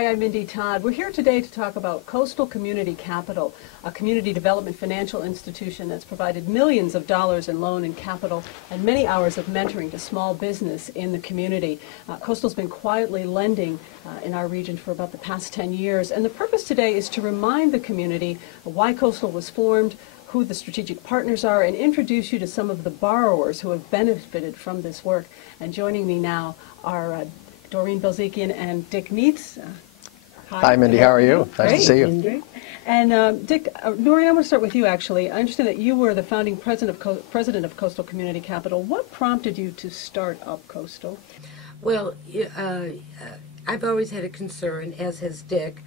Hi, I'm Mindy Todd. We're here today to talk about Coastal Community Capital, a community development financial institution that's provided millions of dollars in loan and capital and many hours of mentoring to small business in the community. Coastal's been quietly lending in our region for about the past 10 years, and the purpose today is to remind the community why Coastal was formed, who the strategic partners are, and introduce you to some of the borrowers who have benefited from this work. And joining me now are Doreen Belzekian and Dick Meets. Hi, Mindy. How are you? Nice to see you. And Dick, Doreen, I'm going to start with you, actually. I understand that you were the founding president of Coastal Community Capital. What prompted you to start up Coastal? Well, I've always had a concern, as has Dick,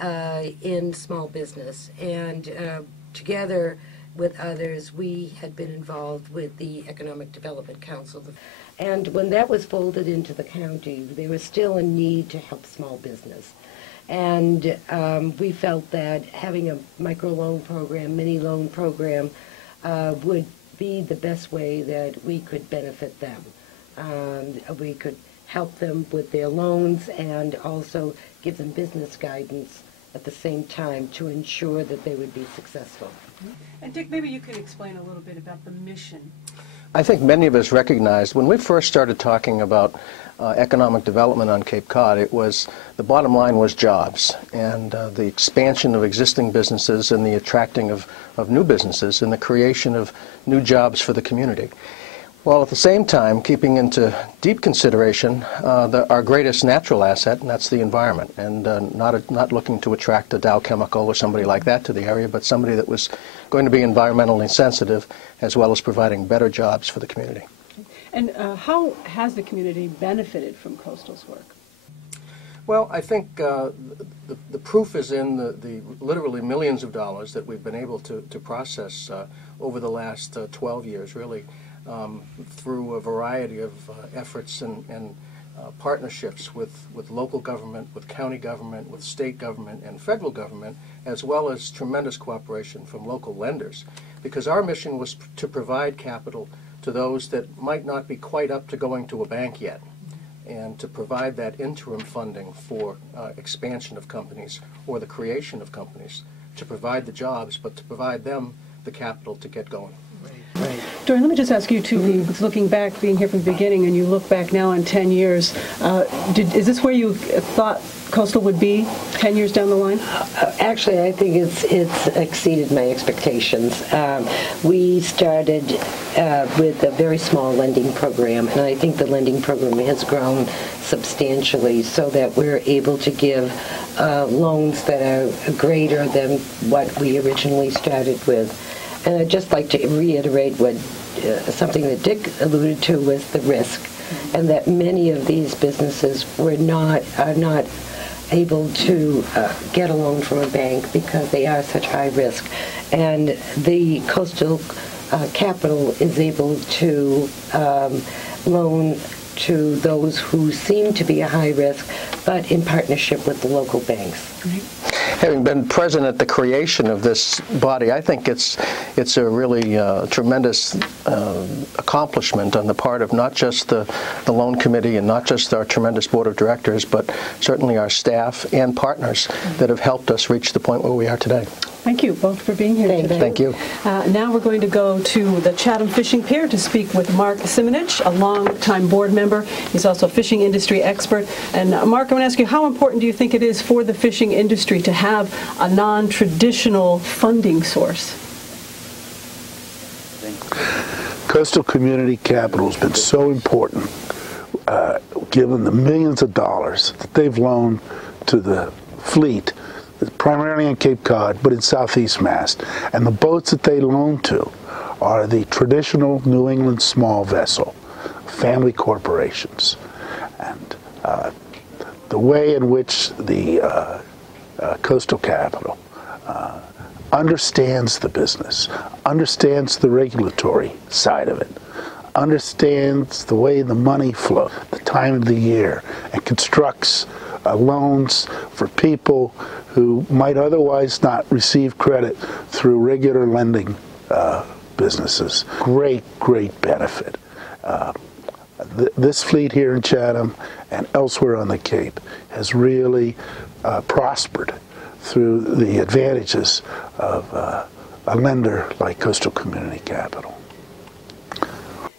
in small business. And together with others, we had been involved with the Economic Development Council. And when that was folded into the county, there was still a need to help small business. And we felt that having a microloan program, mini loan program, would be the best way that we could benefit them. We could help them with their loans and also give them business guidance at the same time to ensure that they would be successful. And Dick, maybe you could explain a little bit about the mission. I think many of us recognized when we first started talking about economic development on Cape Cod, the bottom line was jobs and the expansion of existing businesses and the attracting of new businesses and the creation of new jobs for the community. While at the same time keeping into deep consideration our greatest natural asset, and that's the environment, and not looking to attract a Dow Chemical or somebody like that to the area, but somebody that was going to be environmentally sensitive as well as providing better jobs for the community. And how has the community benefited from Coastal's work? Well, I think the proof is in the literally millions of dollars that we've been able to process over the last 12 years, really. Through a variety of efforts and partnerships with local government, with county government, with state government and federal government, as well as tremendous cooperation from local lenders. Because our mission was to provide capital to those that might not be quite up to going to a bank yet, and to provide that interim funding for expansion of companies or the creation of companies, to provide the jobs, but to provide them the capital to get going. Right. Doreen, let me just ask you too, looking back, being here from the beginning, and you look back now on 10 years, is this where you thought Coastal would be 10 years down the line? Actually, I think it's exceeded my expectations. We started with a very small lending program, and I think the lending program has grown substantially so that we're able to give loans that are greater than what we originally started with. And I'd just like to reiterate something that Dick alluded to was the risk, and that many of these businesses are not able to get a loan from a bank because they are such high risk. And the Coastal Capital is able to loan to those who seem to be a high risk, but in partnership with the local banks. Right. Having been present at the creation of this body, I think it's a really tremendous accomplishment on the part of not just the loan committee and not just our tremendous board of directors, but certainly our staff and partners that have helped us reach the point where we are today. Thank you both for being here today. Thank you. Now we're going to go to the Chatham Fishing Pier to speak with Mark Simonich, a long-time board member. He's also a fishing industry expert. And Mark, I'm going to ask you, how important do you think it is for the fishing industry to have a non-traditional funding source? Coastal Community Capital has been so important, given the millions of dollars that they've loaned to the fleet, primarily in Cape Cod, but in Southeast Mass. And the boats that they loan to are the traditional New England small vessel, family corporations. And the way in which the Coastal Capital understands the business, understands the regulatory side of it, understands the way the money flows, the time of the year, and constructs loans for people who might otherwise not receive credit through regular lending businesses. Great benefit. This fleet here in Chatham and elsewhere on the Cape has really prospered through the advantages of a lender like Coastal Community Capital.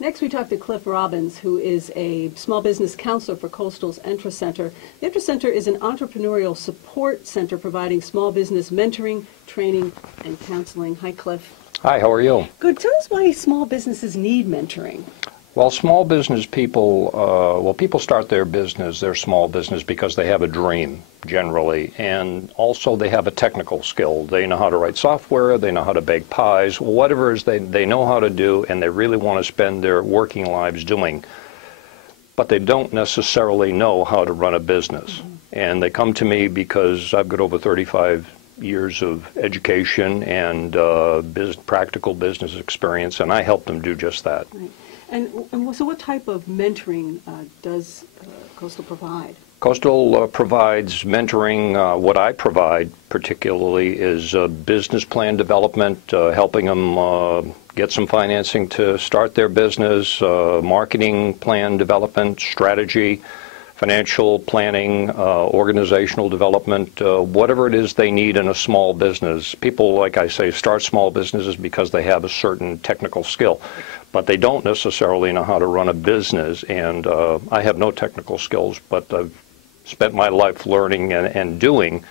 Next, we talk to Cliff Robbins, who is a small business counselor for Coastal's Center. The Center is an entrepreneurial support center providing small business mentoring, training, and counseling. Hi, Cliff. Hi, how are you? Good. Tell us why small businesses need mentoring. Well, small business people, people start their business, their small business, because they have a dream, generally, and also they have a technical skill. They know how to write software, they know how to bake pies, whatever it is they know how to do, and they really want to spend their working lives doing. But they don't necessarily know how to run a business. Mm-hmm. And they come to me because I've got over 35 years of education and practical business experience, and I help them do just that. Right. And so what type of mentoring does Coastal provide? Coastal provides mentoring. What I provide particularly is business plan development, helping them get some financing to start their business, marketing plan development, strategy, financial planning, organizational development, whatever it is they need in a small business. People, like I say, start small businesses because they have a certain technical skill, but they don't necessarily know how to run a business. And I have no technical skills, but I've spent my life learning and doing,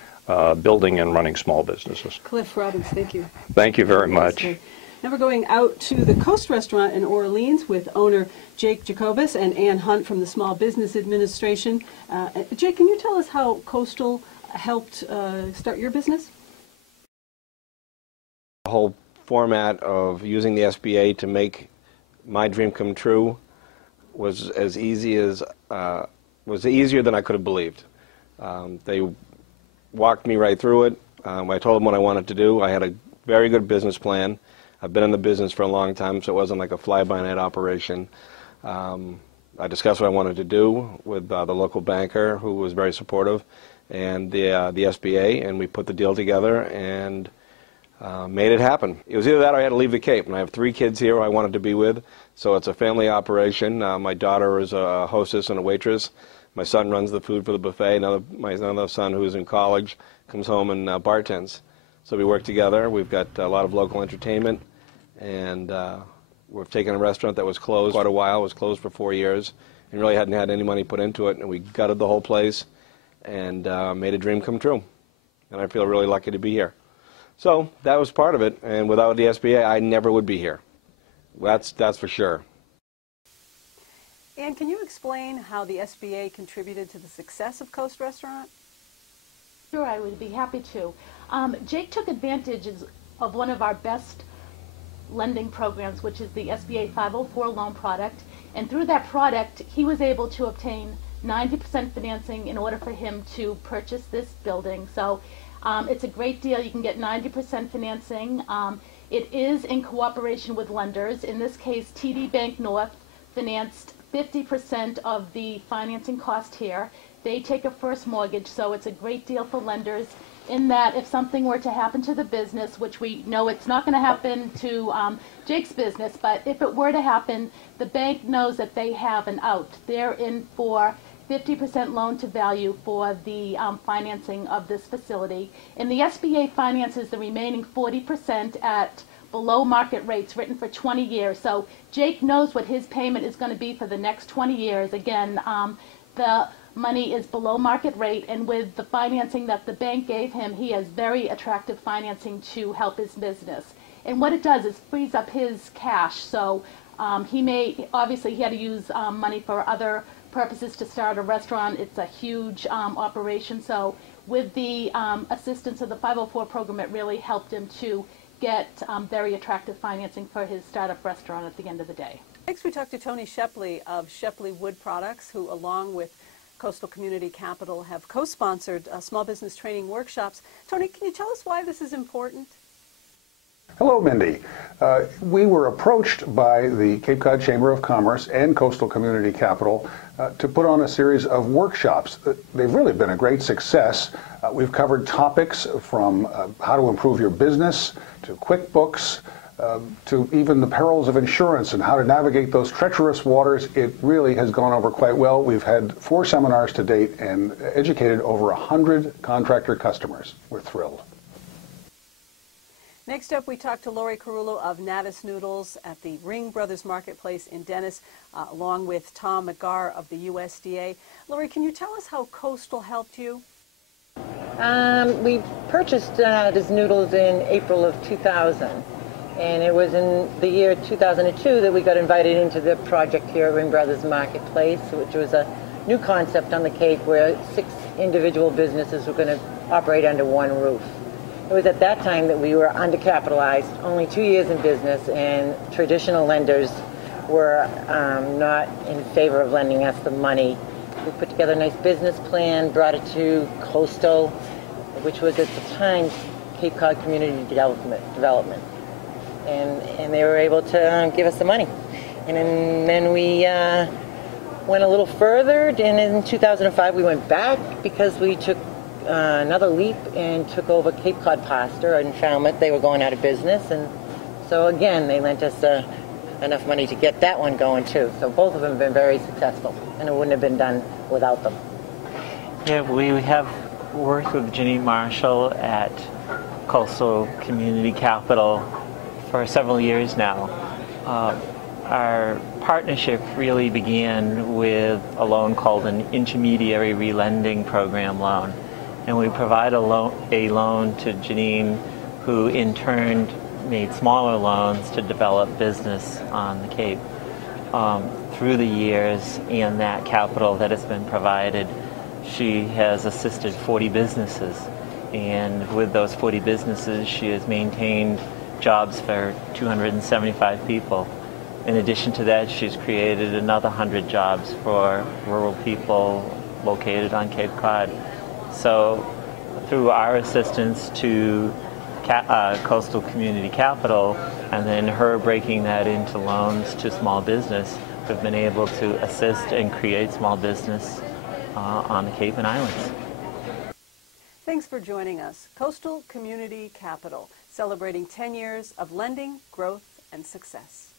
building and running small businesses. Cliff Robbins, thank you. Thank you very much. Now we're going out to the Coast Restaurant in Orleans with owner Jake Jacobus and Ann Hunt from the Small Business Administration. Jake, can you tell us how Coastal helped start your business? The whole format of using the SBA to make my dream come true was as easy as was easier than I could have believed. They walked me right through it. I told them what I wanted to do. I had a very good business plan. I've been in the business for a long time, so it wasn't like a fly-by-night operation. I discussed what I wanted to do with the local banker, who was very supportive, and the SBA, and we put the deal together and made it happen. It was either that or I had to leave the Cape, and I have 3 kids here I wanted to be with, so it's a family operation. My daughter is a hostess and a waitress. My son runs the food for the buffet. My other son, who's in college, comes home and bartends. So we work together. We've got a lot of local entertainment, and we've taken a restaurant that was closed quite a while. It was closed for 4 years and really hadn't had any money put into it, and we gutted the whole place and made a dream come true. And I feel really lucky to be here. So that was part of it, and without the SBA, I never would be here. That's for sure. And can you explain how the SBA contributed to the success of Coast Restaurant? Sure, I would be happy to. Jake took advantage of one of our best lending programs, which is the SBA 504 loan product, and through that product he was able to obtain 90% financing in order for him to purchase this building. So it's a great deal. You can get 90% financing. It is in cooperation with lenders. In this case, TD Bank North financed 50% of the financing cost here. They take a first mortgage, so it's a great deal for lenders in that if something were to happen to the business, which we know it's not going to happen to Jake's business, but if it were to happen, the bank knows that they have an out. They're in for 50% loan to value for the financing of this facility. And the SBA finances the remaining 40% at below market rates written for 20 years. So Jake knows what his payment is going to be for the next 20 years. Again, the money is below market rate, and with the financing that the bank gave him, he has very attractive financing to help his business. And what it does is frees up his cash. So he had to use money for other purposes to start a restaurant. It's a huge operation. So with the assistance of the 504 program, it really helped him to get very attractive financing for his startup restaurant at the end of the day. Next, we talked to Tony Shepley of Shepley Wood Products, who, along with Coastal Community Capital, have co-sponsored small business training workshops. Tony, can you tell us why this is important? Hello, Mindy. We were approached by the Cape Cod Chamber of Commerce and Coastal Community Capital to put on a series of workshops. They've really been a great success. We've covered topics from how to improve your business to QuickBooks, to even the perils of insurance and how to navigate those treacherous waters. It really has gone over quite well. We've had 4 seminars to date and educated over 100 contractor customers. We're thrilled. Next up, we talked to Lori Carullo of Navis Noodles at the Ring Brothers Marketplace in Dennis, along with Tom McGarr of the USDA. Lori, can you tell us how Coastal helped you? We purchased Navis Noodles in April of 2000. And it was in the year 2002 that we got invited into the project here at Ring Brothers Marketplace, which was a new concept on the Cape where 6 individual businesses were going to operate under one roof. It was at that time that we were undercapitalized, only 2 years in business, and traditional lenders were not in favor of lending us the money. We put together a nice business plan, brought it to Coastal, which was at the time Cape Cod Community Development. And they were able to give us the money. And then we went a little further, and in 2005 we went back because we took another leap and took over Cape Cod Pasta in Falmouth. They were going out of business, and so again they lent us enough money to get that one going too. So both of them have been very successful, and it wouldn't have been done without them. Yeah, we have worked with Janine Marshall at Coastal Community Capital for several years now. Our partnership really began with a loan called an intermediary relending program loan. And we provide a loan to Janine, who in turn made smaller loans to develop business on the Cape. Through the years and that capital that has been provided, she has assisted 40 businesses. And with those 40 businesses, she has maintained jobs for 275 people. In addition to that, she's created another 100 jobs for rural people located on Cape Cod. So through our assistance to Coastal Community Capital, and then her breaking that into loans to small business, we've been able to assist and create small business on the Cape and Islands. Thanks for joining us. Coastal Community Capital, celebrating 10 years of lending, growth, and success.